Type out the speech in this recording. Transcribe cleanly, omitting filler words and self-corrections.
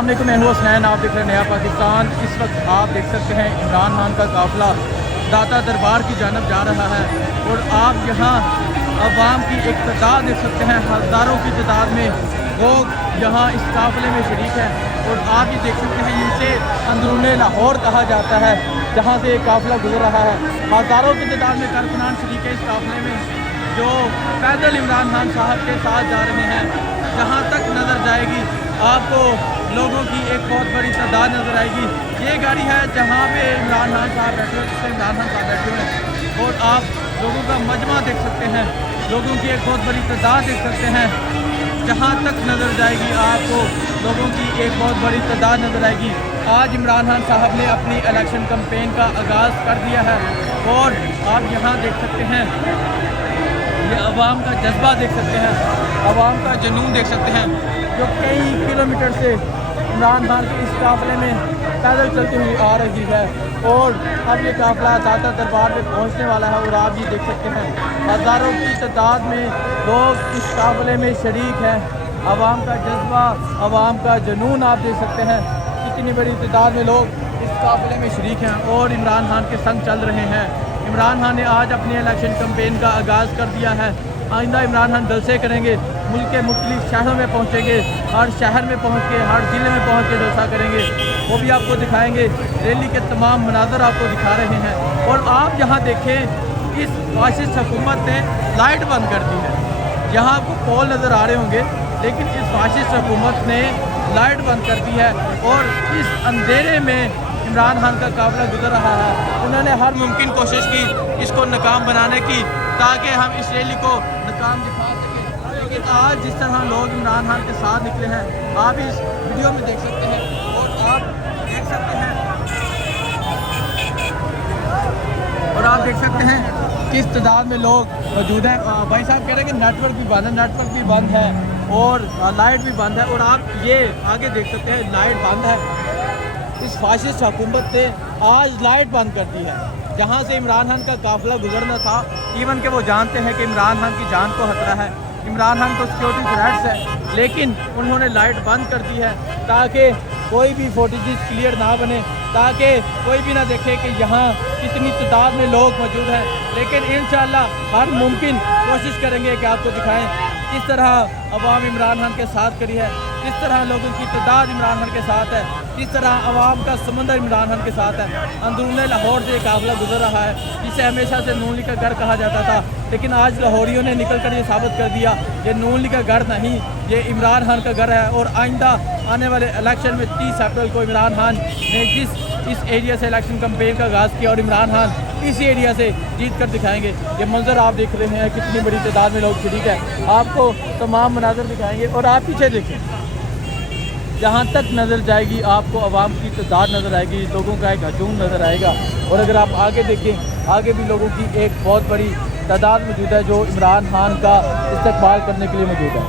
अस्सलाम वालेकुम, मैं हूँ हसनैन, आप देख रहे हैं नया पाकिस्तान। इस वक्त आप देख सकते हैं इमरान खान का काफ़िला दाता दरबार की जानब जा रहा है और आप यहाँ अवाम की एक तादाद देख सकते हैं, हज़ारों की तादाद में लोग यहाँ इस काफ़िले में शरीक हैं। और आप ये देख सकते हैं, इसे अंदरूने लाहौर कहा जाता है, जहाँ से एक काफ़िला गुजर रहा है। हज़ारों की तादाद में कारकुनान शरीक है इस काफ़िले में, जो पैदल इमरान खान साहब के साथ जा रहे हैं। जहाँ तक नज़र जाएगी आपको लोगों की एक बहुत बड़ी तादाद नज़र आएगी। ये गाड़ी है जहाँ पे इमरान खान साहब बैठे हुए, जिससे इमरान खान साहब बैठे हुए हैं। और आप लोगों का मजमा देख सकते हैं, लोगों की एक बहुत बड़ी तादाद देख सकते हैं। जहाँ तक नज़र जाएगी आपको लोगों की एक बहुत बड़ी तादाद नज़र आएगी। आज इमरान खान साहब ने अपनी इलेक्शन कैंपेन का आगाज़ कर दिया है और आप यहाँ देख सकते हैं, ये अवाम का जज्बा देख सकते हैं, अवाम का जुनून देख सकते हैं, जो कई किलोमीटर से इमरान खान के इस काफ़िले में पैदल चलती हुई आ रही है। और अब ये काफ़िला दाता दरबार में पहुंचने वाला है और आप ये देख सकते हैं, हज़ारों की तादाद में लोग इस काफ़िले में शरीक हैं। अवाम का जज्बा, अवाम का जुनून आप देख सकते हैं, कितनी बड़ी तादाद में लोग इस काफ़िले में शरीक हैं और इमरान खान के संग चल रहे हैं। इमरान खान ने आज अपनी इलेक्शन कैंपेन का आगाज़ कर दिया है। आइंदा इमरान खान जलसे करेंगे, मुल्क के मुख्तलिफ शहरों में पहुँचेंगे, हर शहर में पहुँच के, हर ज़िले में पहुँच के जलसा करेंगे। वो भी आपको दिखाएंगे, रैली के तमाम मनाज़र आपको दिखा रहे हैं। और आप यहाँ देखें, इस फाशिस्ट हुकूमत ने लाइट बंद कर दी है। यहाँ आपको पोल नज़र आ रहे होंगे, लेकिन इस फाशिस्ट हुकूमत ने लाइट बंद कर दी है और इस अंधेरे में इमरान खान का काफ़िला गुजर रहा है। उन्होंने हर मुमकिन कोशिश की इसको नाकाम बनाने की, ताकि हम इस रैली को नाकाम दिखा सकें। लेकिन आज जिस तरह लोग इमरान खान के साथ निकले हैं, आप इस वीडियो में देख सकते हैं और आप देख सकते हैं किस तादाद में लोग मौजूद हैं। भाई साहब कह रहे हैं कि नेटवर्क भी बंद है, नेटवर्क भी बंद है और लाइट भी बंद है। और आप ये आगे देख सकते हैं, लाइट बंद है। इस फाशिस्ट हुकूमत ने आज लाइट बंद कर दी है। जहाँ से इमरान खान का काफ़िला गुजरना था, इवन के वो जानते हैं कि इमरान खान की जान को खतरा है, इमरान खान को सिक्योरिटी थ्रेट्स है, लेकिन उन्होंने लाइट बंद कर दी है ताकि कोई भी फुटेज क्लियर ना बने, ताकि कोई भी ना देखे कि यहाँ कितनी तादाद में लोग मौजूद हैं। लेकिन इंशाअल्लाह हर मुमकिन कोशिश करेंगे कि आपको दिखाएं किस तरह अवाम इमरान खान के साथ खड़ी है, किस तरह लोगों की तादाद इमरान खान के साथ है, किस तरह अवाम का समंदर इमरान खान के साथ है। अंदरूने लाहौर से काफ़िला गुजर रहा है, जिसे हमेशा से नून लीग का घर कहा जाता था, लेकिन आज लाहौरियों ने निकल कर ये साबित कर दिया, ये नून लीग का घर नहीं, ये इमरान खान का घर है। और आइंदा आने वाले इलेक्शन में 30 अप्रैल को इमरान खान ने इस एरिया से इलेक्शन कैंपेन का आगाज़ किया और इमरान खान इसी एरिया से जीत कर दिखाएंगे। ये मंजर आप देख रहे हैं, कितनी बड़ी तादाद में लोग शरीक है। आपको तमाम मनाज़र दिखाएंगे और आप पीछे देखें, जहाँ तक नज़र जाएगी आपको अवाम की तादाद नज़र आएगी, लोगों का एक हजूम नज़र आएगा। और अगर आप आगे देखें, आगे भी लोगों की एक बहुत बड़ी तादाद मौजूद है जो इमरान खान का इस्तकबाल करने के लिए मौजूद है।